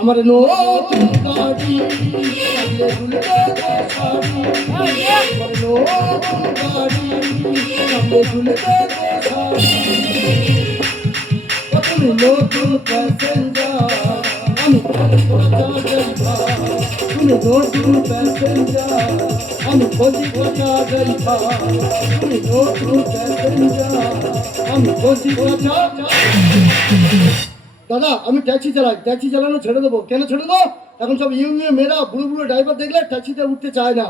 আমার নতুন গাড়ি সাজিয়ে তুলতে শাড়ি, আমার নতুন গাড়ি সাজিয়ে তুলতে শাড়ি। তুমি নতুন প্যাসেঞ্জার, আমি তুমি নতুন প্যাসেঞ্জার, আমি খোঁজি খোঁজা ড্রাইভার। তুমি নতুন প্যাসেঞ্জার, আমি খোঁজি খোঁজা। দাদা আমি ট্যাক্সি চালাই, ট্যাক্সি চালানো ছেড়ে দেবো। কেন ছেড়ে দেবো? এখন সব ইউ মেয়েরা বুড়ো বুড়ো ড্রাইভার দেখলে ট্যাক্সিতে উঠতে চায় না।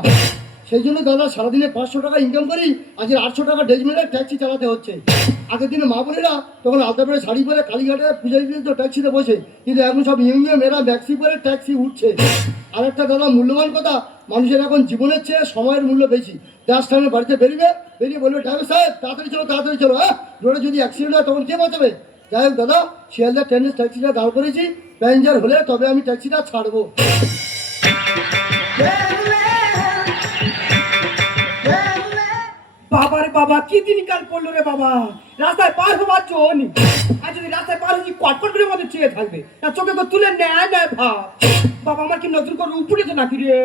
সেই জন্য দাদা সারাদিনে 500 টাকা ইনকাম করি, আজ 800 টাকা ডেজ মেরে ট্যাক্সি চালাতে হচ্ছে। আগের দিনে মা বোনেরা তখন আলতা পরে শাড়ি পরে কালীঘাটে পূজারি দিয়ে তো ট্যাক্সিতে বসে, কিন্তু এখন সব ইউ মেয়েরা ম্যাক্সি পরে ট্যাক্সি উঠছে। আর একটা দাদা মূল্যবান কথা, মানুষের এখন জীবনের চেয়ে সময়ের মূল্য বেশি। জাস্ট টাইমে বাড়িতে বেরিয়ে বলবে ড্রাইভার সাহেব তাড়াতাড়ি চলো, হ্যাঁ রোডে যদি অ্যাক্সিডেন্ট হয় তখন কে বাঁচাবে? যাই হোক দাদা, শিয়ালদা ট্রেনের ট্যাক্সিটা দাঁড় করেছি, প্যাসেঞ্জার হলে তবে আমি ট্যাক্সিটা ছাড়বো। বাবারে বাবা, কি দিনকাল পড়লো রে বাবা। রাস্তায় পার হবার জন্য আর যদি রাস্তায় পার হচ্ছি কটকট করে মধ্যে চেয়ে থাকবে, তার চোখে তো তুলে নেয় ভাব। বাবা আমার কি নতুন করে উপরে তো নাকি রে?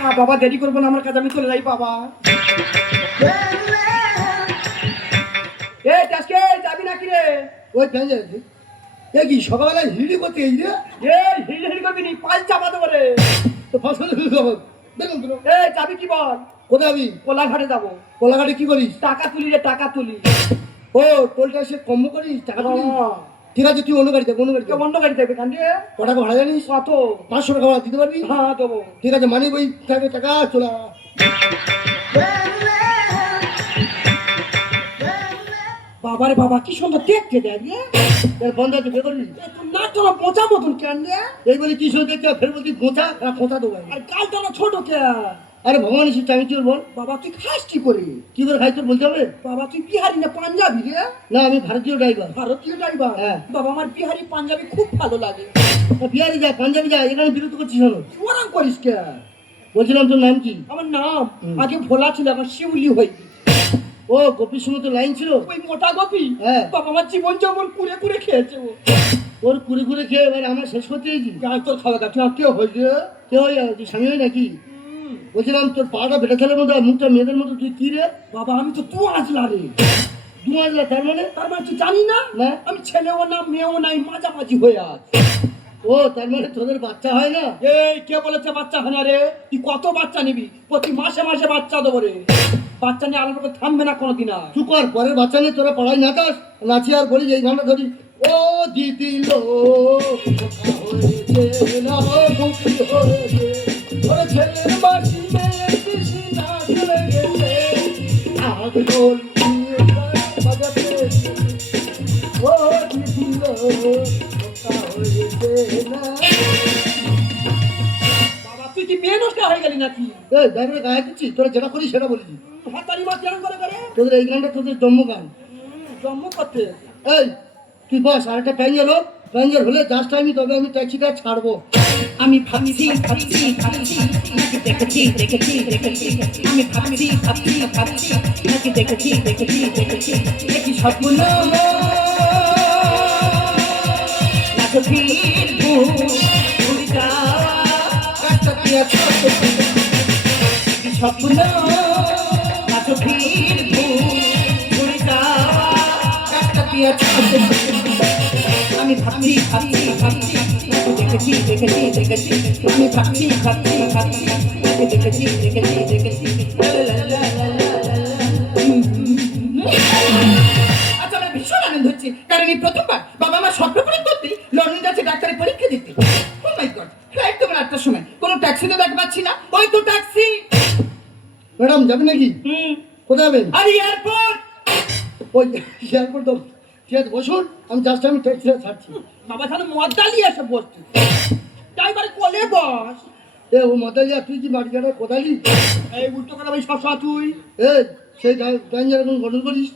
না বাবা দেরি করবো না, আমার কাছে আমি চলে যাই বাবা। এ টাসকে যাবি নাকি রে? ওই প্যাসেঞ্জার এ কি সকালবেলায় হিড়ি করতে এই রে? এ হিড়ি করবি নি, পাল চাপা দেবো রে। তো ফসল দেখুন তো। এ যাবি কি বল? কোথায় যাবি? কোলাঘাটে যাবো। কোলাঘাটে কি করিস? টাকা তুলি রে, টাকা তুলি। ও টোলটা সে কম করিস, টাকা তুলিস? ঠিক আছে তুই অন্য গাড়ি দেখ, অন্য গাড়ি দেখ। অন্য গাড়ি দেবে কান্দি। ক টাকা ভাড়া জানিস? কত? 500 টাকা ভাড়া দিতে পারবি? হ্যাঁ দেবো। ঠিক আছে মানি বই থাকে টাকা চলে আয়। বাবারে বাবা কি সুন্দর দেখতে দেখ রে। এর বন্ধ আছে বের করবি? না তোরা বোঝা মতন কেন রে? এই বলি কি শুনে দেখতে ফের বলছি গোঁচা খোঁচা দেবো। আর গালটা না ছোট কে? আরে ভগবান শিক্ষা আমি কি বল? বাবা তুই খাস কি করে? কি করে খাই তোর বলতে হবে? বাবা তুই বিহারি না পাঞ্জাবি রে? না আমি ভারতীয় ড্রাইভার। ভারতীয় ড্রাইভার? হ্যাঁ। বাবা আমার বিহারি পাঞ্জাবি খুব ভালো লাগে। বিহারি যা পাঞ্জাবি যা, এখানে বিরক্ত করছিস শোনো। ওরাম করিস কে? বলছিলাম তোর নাম কি? আমার নাম আগে ভোলা ছিল, আমার শিউলি হয়ে গেছে। ও গোপীর সঙ্গে তো লাইন ছিল। ওই মোটা গোপী? হ্যাঁ। বাবা আমার জীবন যেমন কুড়ে কুড়ে খেয়েছে ও। ওর কুড়ে কুড়ে খেয়ে এবার আমার শেষ করতে গেছি। আর তোর খাওয়া গা তুই কে হয়েছে? কে হয়ে যাবে? তুই স্বামী হয় নাকি? বলছিলাম তোর পাটা বেটা ছেলের মতো আর মুখটা মেয়েদের মতো, তুই কি রে? বাবা আমি তো তু আসলা রে। দু আসলা তার মানে? তার মানে তুই জানি না না। আমি ছেলেও না মেয়েও নাই, মাঝামাঝি হয়ে আছি। ও তার মানে তোদের বাচ্চা হয় না? এই কে বলেছে বাচ্চা হয় না রে? তুই কত বাচ্চা নিবি? প্রতি মাসে মাসে বাচ্চা দেবো রে। বাচ্চা নিয়ে আলাদা করে থামবে না কোনোদিন আর। চুপ কর, পরের বাচ্চা নিয়ে তোরা পাড়ায় নাচাস, নাচি আর বলি এই গানটা ধরি। ও দিদি লো হয়েছে না মুক্তি হয়েছে, ওরে ছেলের বাসি মেয়ে কৃষ্ণা চলে গেছে, আগ গোল দিয়ে বাজাতে ও দিদি লো হয়েছে না। বাবা তুই কি মেয়ে নষ্ট হয়ে গেলি নাকি? এই দেখবে গায়ে দিচ্ছি, তোরা যেটা করিস সেটা বলেছি। হাতারি মাছ কেন করে করে? তোদের এই গানটা তোদের জন্ম গান। জন্ম করতে এই তুই বস, আর একটা প্যাসেঞ্জার হলে জাস্ট আমি তবে আমি ট্যাক্সিটা ছাড়বো। আমি ভাবছি ভাবছি ভাবছি নাকি দেখেছি দেখেছি দেখেছি, আমি ভাবছি ভাবছি ভাবছি নাকি দেখেছি দেখেছি দেখেছি, দেখি স্বপ্ন না গভীর ভুলে যাওয়া একটা কি আছে দেখি স্বপ্ন না গভীর ভুলে যাওয়া একটা কি আছে। আমি ভাবছি ভাবছি ভাবছি দেখেছি দেখেছি দেখেছি, আমি ভাবছি ভাবছি ভাবছি দেখেছি দেখেছি দেখেছি। আচ্ছা আমার ভীষণ আনন্দ হচ্ছে, কারণ এই প্রথমবার বাবা আমার স্বপ্ন পূরণ করতে লন্ডন যাচ্ছে ডাক্তারের পরীক্ষা দিতে। ও মাই গড, ফ্লাইট তো 8টার সময়, কোনো ট্যাক্সি তো দেখতে পাচ্ছি না। ওই তো ট্যাক্সি। ম্যাডাম যাবে নাকি? কোথায় যাবেন? আরে এয়ারপোর্ট। ওই এয়ারপোর্ট তো ঠিক আছে, বসুন, আমি জাস্ট আমি ট্যাক্সিটা ছাড়ছি। বাবা তাহলে মদ্দালি এসে বসছি, ড্রাইভার কোলে বস। এ ও মাতালিয়া, তুই কি মাটিকাটা কোদালি? এই উল্টো করে আমি সবসময় তুই এ সেই প্যাসেঞ্জার এখন গঠন করিস।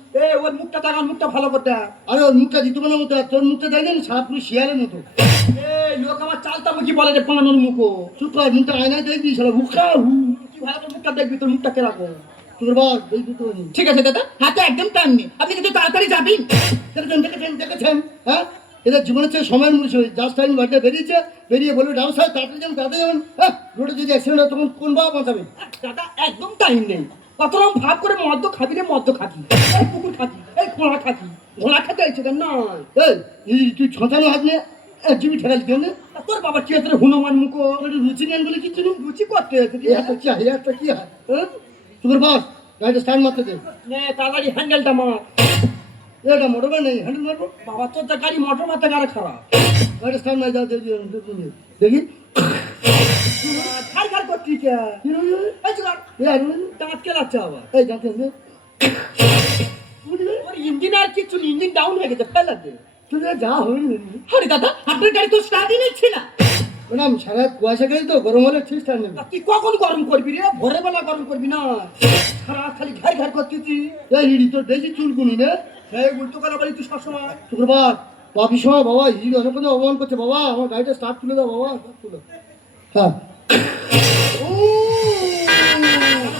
ওর মুখটা তাকান, মুখটা ভালো করতে। আরে ওর মুখটা দিতে পারে মতো, তোর মুখটা দেখলেন সারা পুরো শিয়ালের মতো। লোক আমার চালতা মুখি বলে যে পানানোর মুখো। চুপ কর, মুখটা আয়নায় দেখবি সারা হুকা হু। তুই ভালো করে মুখটা দেখবি, তোর মুখটা কেরকম। তোর বাস এই দুটো নিন। ঠিক আছে দাদা, হাতে একদম টাইম নেই, আপনি কিন্তু তাড়াতাড়ি যাবেন। দেখেছেন হ্যাঁ, এদের জীবনের চেয়ে সময়ের মূল্য জাস্ট টাইম বাড়িতে বেরিয়েছে, বেরিয়ে বলবে ব্যবসায় তাড়াতাড়ি যাবেন তাড়াতাড়ি যাবেন। হ্যাঁ, রোডে যদি অ্যাক্সিডেন্ট হয় তখন কোন বাবা বাঁচাবে? দাদা একদম টাইম নেই, কত রকম ভাব করে মদ্য খাবি রে, মদ্য খাবি, এই কুকুর খাবি, এই ঘোড়া খাবি, ঘোড়া খেতে হয়েছে কেন না? তুই ছঁচানো হাত নিয়ে জিবি ঠেকালি কেন? তোর বাবা কি হচ্ছে রে, হনুমান মুখো? রুচি নেন বলে কিচ্ছু নেই। রুচি করতে হয়েছে এই একটা কি হয়, এই একটা কি হয়? তোর বাস গাড়িটা স্ট্যান্ড মারতে দে। নে তাড়াতাড়ি হ্যান্ডেলটা মার। এটা মোটর নেই, হ্যান্ডেল মারবো। বাবা তোর যা গাড়ি মোটর মারতে গাড়ি খারাপ। গাড়িটা স্ট্যান্ড মারি, যাও দেখি। খাড় খাড় করছিস কে? কি হলো? এই যে দাঁত কেলাচ্ছে আবার। এই যাচ্ছেন ওর ইঞ্জিন আর কিছু ইঞ্জিন ডাউন হয়ে গেছে, ফেলা দে। তুই যা হয়নি। আরে দাদা আপনার গাড়ি তো স্টার্টই নিচ্ছে না। ম্যাডাম সারা কুয়াশা গেছে তো, গরম হলে ঠিক স্ট্যান্ড নেবে। তা তুই কখন গরম করবি রে? ভোরের বেলা গরম করবি না, সারা খালি ঘাড় ঘাড় করছিস। এই হিড়ি তোর বেশি চুলকুনি না? এই উল্টো কথা বলি তুই সবসময়। শুক্রবার বাপির সময় বাবা হিড়ি অনেক কথা অপমান করছে। বাবা আমার গাড়িটা স্টার্ট তুলে দাও বাবা, স্টার্ট তুলে। হ্যাঁ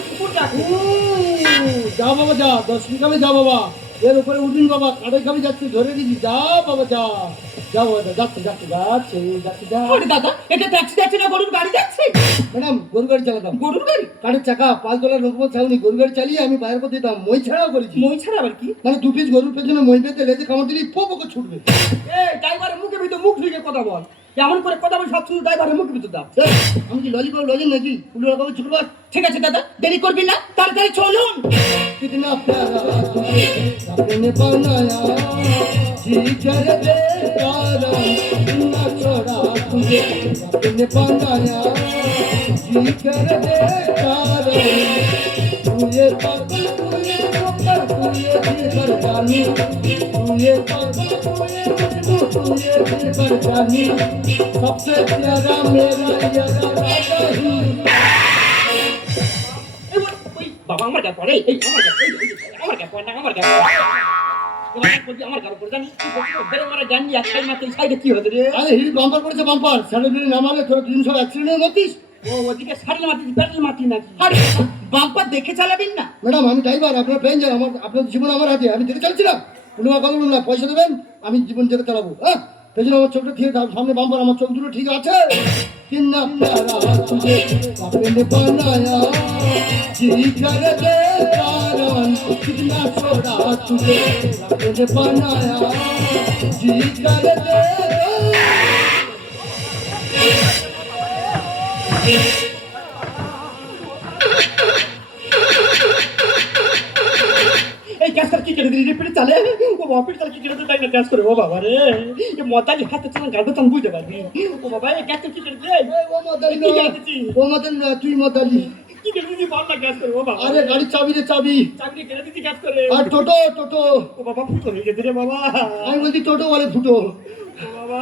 কুকুর ডাকে। যা বাবা যা, 10 মিনিট খাবে যা বাবা, এর উপরে উঠবিন বাবা, কাঠে খাবি যাচ্ছি, ধরে দিবি, যা বাবা যা, যা বাবা যাচ্ছে যাচ্ছে যাচ্ছে যাচ্ছে যা। আরে দাদা এটা ট্যাক্সি যাচ্ছে না গরুর গাড়ি যাচ্ছে? ম্যাডাম গরু গাড়ি চালাতাম, গরুর গাড়ি? কাঠের চাকা 5 তলার লোকমত ছাউনি, গরু গাড়ি চালিয়ে আমি বাইরের পথে দিতাম, মই ছাড়াও করেছি। মই ছাড়া আবার কি? মানে 2 পিস গরুর পেছনে মই পেতে লেজে কামড় দিলেই ফো ফো করে ছুটবে। এই ড্রাইভারের মুখে ভিতর মুখ ঢুকে কথা বল, এমন করে কথা বল সব শুধু ড্রাইভারের মুখে ভিতর দাও। আমি কি ললিপপ লজেন নাকি উল্টো রকম শুক্রবার? ঠিক আছে দাদা দেরি করবি না, তাড়াতাড়ি চলুন। कितना प्यारा तुझे अपने बनाया, जी कर दे कारण ना छोड़ा तुझे अपने बनाया, जी कर दे कारण तू ये पागल तू ये नौकर तू ये दिलबर जानी, तू ये पागल तू ये मजनू तू ये दिलबर जानी, सबसे प्यारा मेरा यारा राजा ही। বাবা আমার গায়ে পড়ে, এই আমার গায়ে, আমার গায়ে পড়ে না, আমার গায়ে পড়ে। এবার বলছি আমার গায়ে পড়ে জানি কি করছিস? ধরে মারা জানি এক সাইড মারতে, এই সাইডে কি হতে রে? আরে হিড়ি বাম্পার পড়েছে বাম্পার, স্যান্ডেল ফিরে নামালে তোর 300 অ্যাক্সিডেন্ট হতিস। ও ওদিকে সাইডে মারতিস, প্যাডেল মারতি নাকি? আরে বাম্পার দেখে চালাবেন না। ম্যাডাম আমি ড্রাইভার, আপনার প্যাসেঞ্জার, আমার আপনার জীবন আমার হাতে, আমি দেখে চালছি না। কোনো কথা বলুন না, পয়সা দেবেন আমি জীবন যেতে চালাবো। হ্যাঁ পেছনে আমার চোখটা ঠিক আছে, সামনে বাম্পার, আমার চোখ দুটো ঠিক আছে। কিন্না প্যারা তুঝে अपने बनाया, जी कर दे कारण कितना छोड़ा तुझे अपने बनाया, जी कर दे। এই গ্যাসটা কি কেটে দিলি রে? পেটে চালে ও বাবা, পেটে চালে কি কেটে তাই না গ্যাস করে। ও বাবা রে, এই মদালি হাতে চালা গাড়ি চান বুঝতে পারবি। ও বাবা এই গ্যাসটা কি কেটে দিলি? ও মাদালি কি কেটে দিছি? ও মাদালি না, তুই মাদালি। কি কেটে দিছি বল না গ্যাস করে। ও বাবা আরে গাড়ির চাবি রে চাবি। চাকরি কেটে দিছি গ্যাস করে। আর টোটো টোটো, ও বাবা ফুটো হয়ে গেছে রে বাবা। আমি বলছি টোটো বলে ফুটো। ও বাবা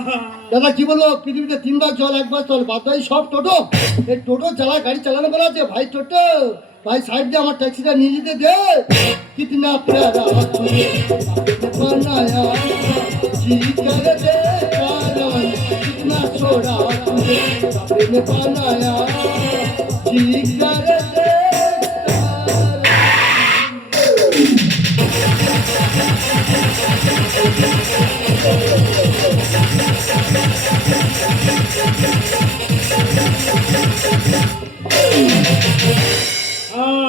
দাদা কি বলবো, পৃথিবীতে 3 বার চল 1 বার চল, বাদ বাকি সব টোটো। এই টোটো চালায়, গাড়ি চালানো বলা আছে ভাই টোটো ভাই, সাইড দিয়ে আমার ট্যাক্সিটা নিয়ে যেতে দে। কিতনা প্যারা তুঝে बनाया, जी कर दे कारण कितना छोड़ा तुझे अपने बनाया, जी कर दे।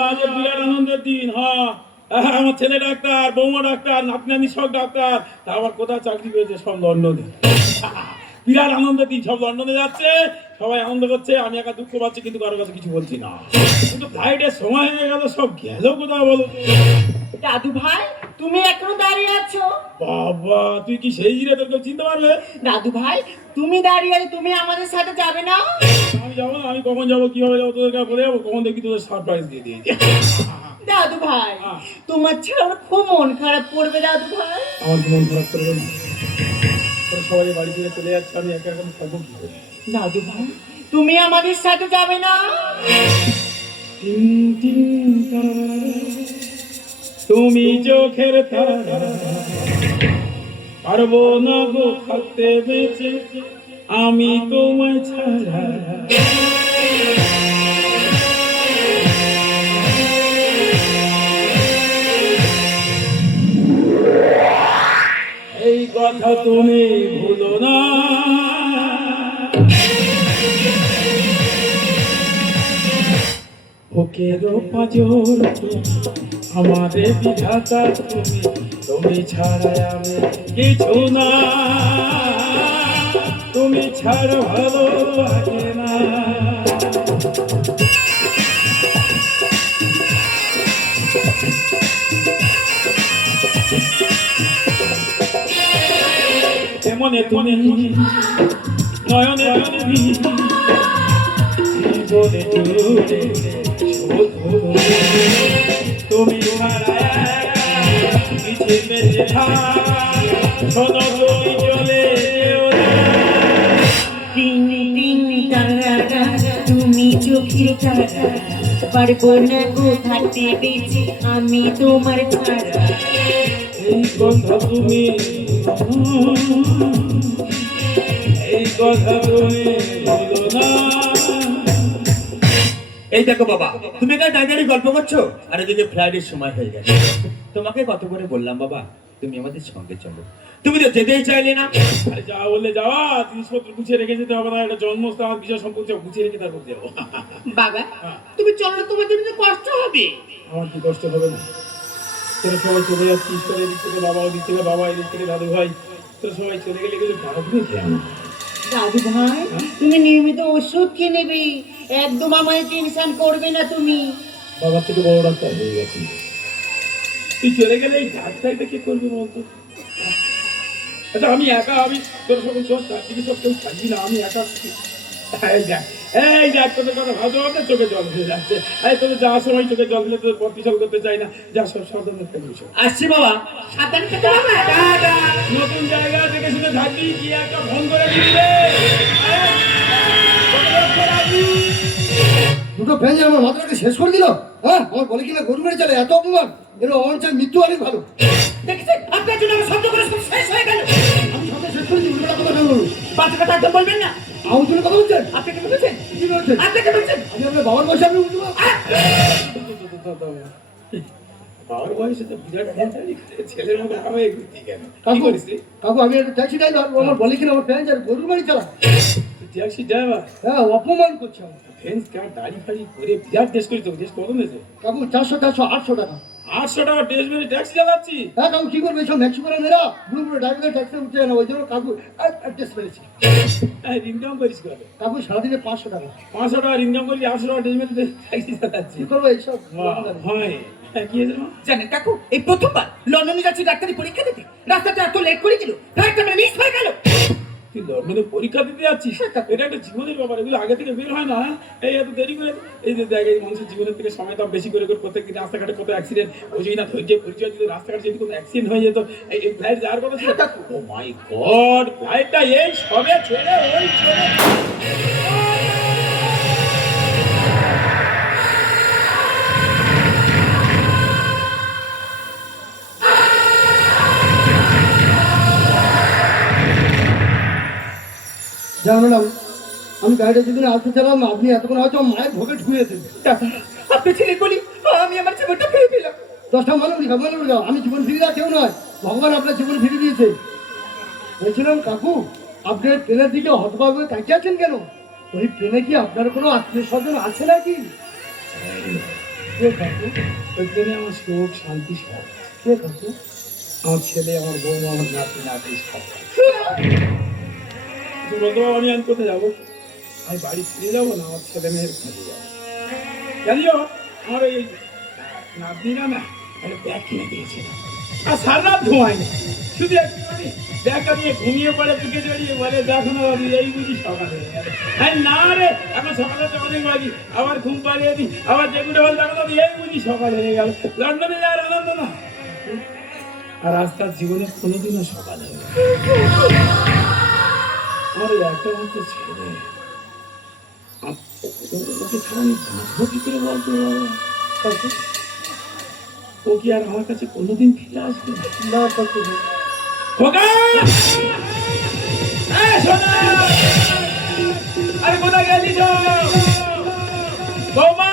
আজ বিরাট আনন্দের দিন। হ্যাঁ আমার ছেলে ডাক্তার, বৌমা ডাক্তার, নাতনি সব ডাক্তার, তা আমার কোথায় চাকরি পেয়েছে সব লন্ডনে। বিরাট আনন্দের দিন, সব লন্ডনে যাচ্ছে, সবাই আনন্দ করছে, আমি একা দুঃখ পাচ্ছি কিন্তু কারোর কাছে কিছু বলছি না। কিন্তু ফ্লাইটের সময় হয়ে গেল, সব গেল কোথায় বলো? দাদু ভাই তুমি এখনো দাঁড়িয়ে আছো? বাবা তুই কি সেই জিরে, তোর কেউ চিনতে পারবে? দাদু ভাই তুমি দাঁড়িয়ে আছো, তুমি আমাদের সাথে যাবে না? আমি যাবো না, আমি কখন যাবো, কিভাবে যাবো, তোদেরকে বলে যাবো, কখন দেখি তোদের সারপ্রাইজ দিয়ে দিয়েছি। দাদু ভাই তোমার ছেলে আমার খুব মন খারাপ করবে দাদু ভাই। আমার তো মন খারাপ করবে না, তোরা সবাই বাড়ি থেকে চলে যাচ্ছে, আমি একা এখন থাকবো কি করে? দাদু ভাই তুমি আমাদের সাথে যাবে না? টিং টিং তারা, তুমি চোখের তারা, পারবো না গো থাকতে বেঁচে আমি তোমায় ছাড়া। কথা তুমি ভুলো না। বুকের পাঁজর তুমি, আমাদের বিধাতা তুমি, তুমি ছাড়া আমি কিছু না, তুমি ছাড়া ভালো লাগে না। মনে তুমি নয়নে তুমি, জীবনে জুড়ে শুধু তুমি ছাড়া কিছু বেঁচে শোনো তুমি চলে যেও না। টিং টিং তারা তুমি চোখের তারা, পারবো না গো থাকতে বেঁচে আমি তোমার ছাড়া। এই কথা তুমি, এই কথা তুমি বলো না। এই দেখো বাবা, তুমি এখানে দাঁড়িয়ে গল্প করছো আর এদিকে ফ্লাইটের সময় হয়ে গেছে। তোমাকে কত করে বললাম বাবা তুমি আমাদের সঙ্গে চলো, তুমি তো যেতেই চাইলে না। আরে যা বললে যাওয়া, জিনিসপত্র গুছিয়ে রেখে যেতে হবে না, একটা জন্মস্থান বিষয় সম্পর্কে গুছিয়ে রেখে তারপর যাবো। বাবা তুমি চলো না, তোমার জন্য তো কষ্ট হবে। আমার কি কষ্ট হবে না? তোরা সবাই চলে যাচ্ছিস, তোর এদিক থেকে বাবা, ওদিক থেকে বাবা, এদিক থেকে দাদু ভাই, তোরা সবাই চলে গেলে এগুলো ভাববে কেন? দাদু ভাই তুমি নিয়মিত ওষুধ খেয়ে নেবে, একদম আমায় টেনশন করবে না তুমি। বাবার থেকে বড় ডাক্তার হয়ে গেছি, তুই চলে গেলে এই ডাক্তারটা কে করবে বলতো? আচ্ছা আমি একা, আমি তোর সকল চোখ দিকে সব কেউ থাকবি না, আমি একা। এই দেখ তোদের কথা ভাবতে ভাবতে চোখে জল ফেলে যাচ্ছে। এই তোদের যাওয়ার সময় চোখে জল ফেলে তোদের পথ পিছল করতে চাই না, যা সব সাবধানে থাকবি। আসছি বাবা, সাবধানে থেকো বাবা। নতুন জায়গা থেকে শুনে থাকবি, কি একটা ফোন করে দিবি রে। দুটো ফ্যান আমার মাথাটাকে শেষ করে দিল। হ্যাঁ, আমার বলে কিনা গরু মেরে চলে, এত অপমান, এর অমানুষের মৃত্যু অনেক ভালো। দেখছেন আপনার জন্য আমার শব্দ করে সব শেষ হয়ে গেল। আমি সঙ্গে শেষ করেছি, উল্টো কথা কেন বলবো? বাচ্চা কথা একদম বলবেন না। আমার জন্য কথা বলছেন? আপনি কি বলছেন? কি বলছেন? আপনাকে বলছেন। আমি আপনার বাবার বয়সে আপনি উল্টো বাবার বয়সে তো বিরাট ফ্যানচারি, ছেলের মতো আমি ঘুরতি কেন? কি কাকু, করিস রে? কাকু আমি একটা ট্যাক্সি ড্রাইভার, আমার বলে কিনা আমার ফ্যান চার গরু বাড়ি চালা। তুই ট্যাক্সি ড্রাইভার? হ্যাঁ, অপমান করছে আমার। ফেন্স কার দাড়ি ফাড়ি করে বিরাট টেস্ট করি, তোকে টেস্ট কত নিয়েছে? কাকু 400 400 800 টাকা। 800 টাকা টেস্ট মেরে ট্যাক্সি চালাচ্ছি? হ্যাঁ কাকু, কি করবে এইসব ম্যাক্সিমাম মেয়েরা বুড়ো বুড়ো ড্রাইভারের ট্যাক্সি উঠছে না, ওই জন্য কাকু টেস্ট পেরেছি। ইনকাম করিস কবে? কাকু সারাদিনে 500 টাকা। 500 টাকা ইনকাম করি, 800 টাকা টেস্ট মেরে ট্যাক্সি চালাচ্ছি। কি করবো এইসব? হয় কি হয়েছে মা? জানেন কাকু, এই প্রথমবার লন্ডনে যাচ্ছি ডাক্তারি পরীক্ষা দিতে, রাস্তাটা এত লেট করে দিল, ফ্লাইটটা মিস হয়ে গেল। তুই লন্ডনে পরীক্ষা দিতে যাচ্ছিস? এটা একটা জীবনের ব্যাপার, এগুলো আগে থেকে বের হয় না। এই এত দেরি করে, এই যে দেখ এই মানুষের জীবনের থেকে সময় দাম বেশি করে করে প্রত্যেকদিন রাস্তাঘাটে কত অ্যাক্সিডেন্ট, ওই জন্য না ধৈর্য পরিচয় দিতে রাস্তাঘাটে যদি কোনো অ্যাক্সিডেন্ট হয়ে যেত, এই ফ্লাইট যাওয়ার কথা ছিল। ও মাই গড, ফ্লাইটটা এই সবে ছেড়ে ওই ছেড়ে। জানো না, আমি গাড়িটা যেদিন আসতে চালাম, আপনি এতক্ষণ হয়তো মায়ের ভোগে ঢুকেছেন। আপনি ছেলে বলি আমি আমার জীবনটা ফিরে পেলাম। 10টা মানুষ গাও, আমি জীবন ফিরে দেওয়া কেউ নয়, ভগবান আপনার জীবন ফিরে দিয়েছে। বলছিলাম কাকু, আপনি ট্রেনের দিকে হতভাবে তাকিয়ে আছেন কেন? ওই ট্রেনে কি আপনার কোনো আত্মীয় স্বজন আছে নাকি? কে কাকু? ওই ট্রেনে আমার সুখ শান্তি সব, কে কাকু? আমার ছেলে, আমার বউ, আমার নাতি নাতি সব। তুই বলতে পারো আমি কোথায় যাবো? আমি বাড়ি ফিরে যাবো না, আমার ছেলে মেয়ের কাছে যাবো। জানিও আমার এই নাতনিরা না একটা ব্যাগ কিনে দিয়েছিল, আর সারা রাত ঘুমায় না, শুধু একটুখানি ব্যাগটা নিয়ে ঘুমিয়ে পড়ে বুকে জড়িয়ে বলে দেখো না বাবু এই বুঝি সকাল হয়ে গেল। হ্যাঁ না রে, এখন সকালে তো অনেক বাজি, আবার ঘুম পাড়িয়ে দিই, আবার যেগুলো বল দেখো দাবি এই বুঝি সকাল হয়ে গেল। লন্ডনে যাওয়ার আনন্দ না, আর রাস্তার জীবনে কোনোদিনও সকাল হবে না। আমার ওই একটা মাত্র ছেলে, ওকে ছাড়া আমি বাঁচবো কি করে বলতো বাবা? ও কি আর আমার কাছে কোনোদিন ফিরে আসবে না কাকু, খোকা! এই সোনা! আরে কোথায় গেলিস? বৌমা!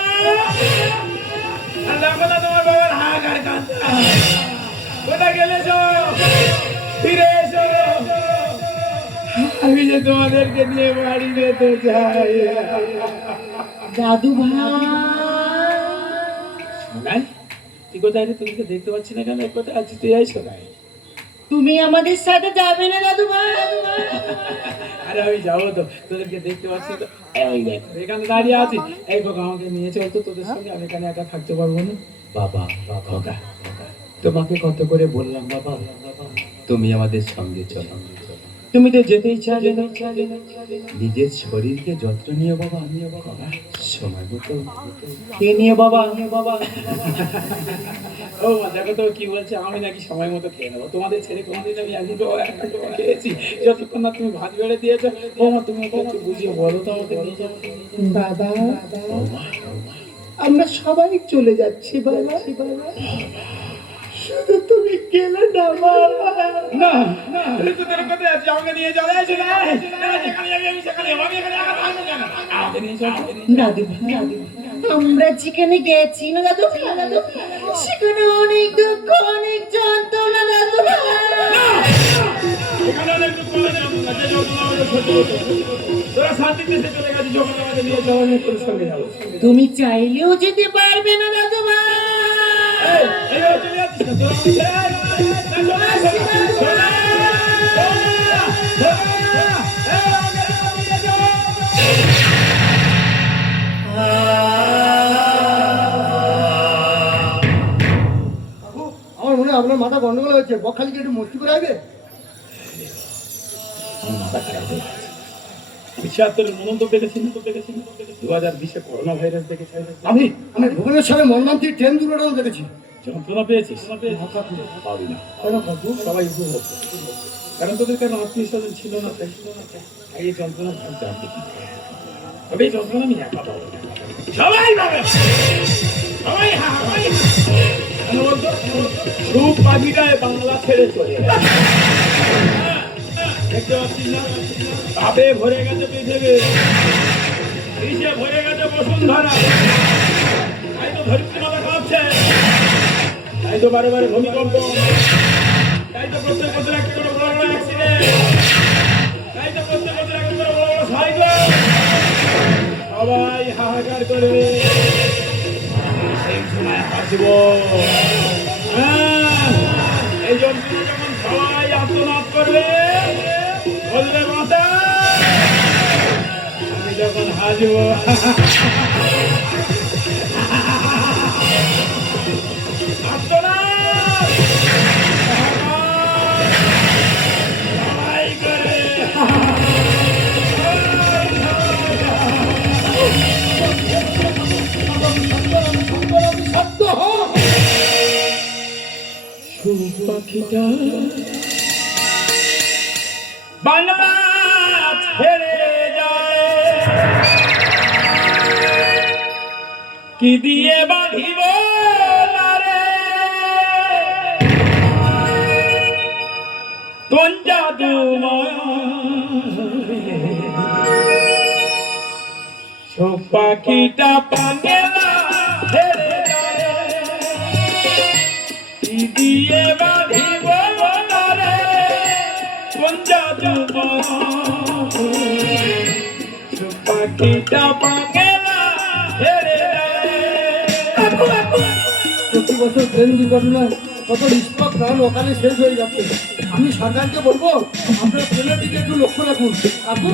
আর দেখো না তোমার বাবার হাঁক আর কান্না। কোথায় গেলেছ? ফিরে এসো। আমি যে তোমাদেরকে নিয়ে বাড়ি যেতে চাই। দাদু ভাই, শোনাই তুই কোথায় রে? তোকে দেখতে পাচ্ছি না কেন? কোথায় আছিস তুই? এই শোনাই, তুমি আমাদের সাথে যাবে না দাদু ভাই? আরে আমি যাবো তো, তোদেরকে দেখতে পাচ্ছি তো। এই দেখ এখানে দাঁড়িয়ে আছি। এই বাবা আমাকে নিয়ে চল তো তোদের সঙ্গে, আমি এখানে একা থাকতে পারবো না। বাবা বাবা, তোমাকে কত করে বললাম বাবা, তুমি আমাদের সঙ্গে চলো। তুমি তো যেতেই চাইলে না। নিজের শরীরকে যত্ন নিও বাবা, সময় মতো খেয়ে নিও বাবা। ও দেখো তো কি বলছে, আমি নাকি সময় মতো খেয়ে নেবো। তোমাদের ছেড়ে কোনোদিন আমি একদিন খেয়েছি যতক্ষণ না তুমি ভাত বেড়ে দিয়েছো। বৌমা তুমি ওকে একটু বুঝিয়ে বলো তো আমাকে নিয়ে যাবো। দাদা, আমরা সবাই চলে যাচ্ছি বাবা, শুধু তুমি গেলে না বাবা। না না, তোদের কোথায় আছে? আমাকে নিয়ে চলে আসে না, যেখানে যাবি আমি সেখানে যাবো। আমি এখানে একা থাকবো কেন? আমাকে নিয়ে চল। দাদু ভাই, আমরা যেখানে গেছি না দাদু ভাই, সেখানে অনেক দুঃখ, অনেক যন্ত্রণা দাদু ভাই। এখানে অনেক দুঃখ, অনেক যন্ত্রণা, যে যন্ত্রণা আমাদের সহ্য করতে হতো। তোরা শান্তিতে সে চলে গেছে, যখন আমাদের নিয়ে যাওয়া নিয়ে তোর সঙ্গে যাবো। তুমি চাইলেও যেতে পারবে না দাদু ভাই। এইভাবে চলে যাচ্ছিস না, তোরা আমাকে ছেড়ে আয়, চলে আয়, চলে আয়। আমার মনে হয় আপনার মাথা গন্ডগোল হয়েছে, বকখালিকে একটু মস্তি করে আসবে। ছিয়াত্তরের মনন্তর দেখেছি, 2020-এ করোনা ভাইরাস দেখেছি। আমি ভুবনেশ্বরে মর্মান্তিক ট্রেন দুর্ঘটনা দেখেছি। যন্ত্রণা পেয়েছিস? পাবি না, সবাই উপভোগ করছে। কারণ তোদের কারণ আত্মীয় স্বজন ছিল না, তাই এই যন্ত্রণা ভাবতে হবে। তবে এই যন্ত্রণা আমি একা পাবো না, সবাই পাবে, সবাই কেন বলতো? সুখ পাখিটায় বাংলা ছেড়ে চলে গেছে। দেখতে পাচ্ছিস না, পাপে ভরে গেছে পৃথিবী, বিষে ভরে গেছে বসুন্ধরা। তাই তো ধরিত্রী মাথা খাচ্ছে, তাই তো বারে বারে ভূমিকম্প, তাই তো প্রত্যেক বছর একটা করে বড় বড় অ্যাক্সিডেন্ট, তাই তো প্রত্যেক বছর একটা করে বড় বড় সাইকেল। সবাই হাহাকার করে সেই সময় হাসব। এই যন্ত্রণা যখন সবাই আত্মনাদ করবে, বলবে মাতা, আমি যখন হাসব। আত্মনাদ সবাই করে। পাখিটা বাংলা ছেড়ে যায়, কি দিয়ে বাঁধিব রে কোন জাদু সব পাখিটা পাঙ্গেলা ছেড়ে যায়, কি দিয়ে বাঁধিব রে কোন জাদু সব পাখিটা পাঙ্গেলা ছেড়ে যায়। প্রতি বছর ট্রেন দুর্ঘটনায় কত নিষ্পাপ প্রাণ ওখানে শেষ হয়ে যাচ্ছে। আমি সরকারকে বলবো, আপনার ট্রেনের দিকে একটু লক্ষ্য রাখুন। আপু,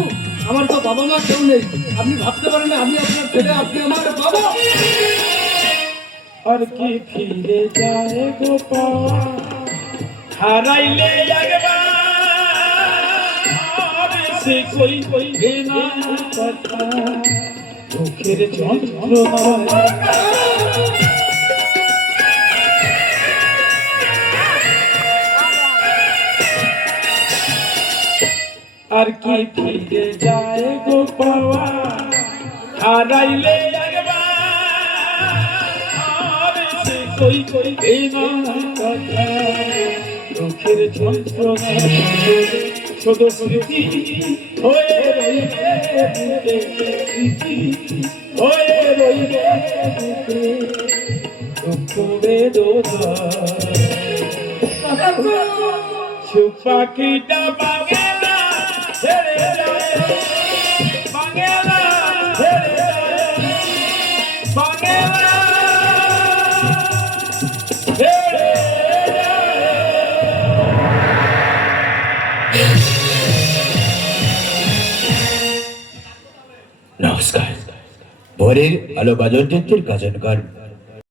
আমার তো বাবা মা কেউ নেই, আপনি ভাবতে পারেন না আমি আপনার ছেলে, আপনি আমার বাবা। আর কি ফিরে যায় গো পাওয়া, হারাইলে একবার সে কই না কথা, দুঃখের যন্ত্রণা। আর কি ফিরে যায় গো পাওয়া, হারাইলে একবার সে কই না কথা, দুঃখের যন্ত্রণা। শুধু স্মৃতি হয়ে রইবে বুকে, স্মৃতি হয়ে রইবে বুকে, দুঃখ বেদনা। সুখ পাখিটা বাংলা ছেড়ে নমস্কার। ভোরের আলো বাজন্ত্রের গাজনকার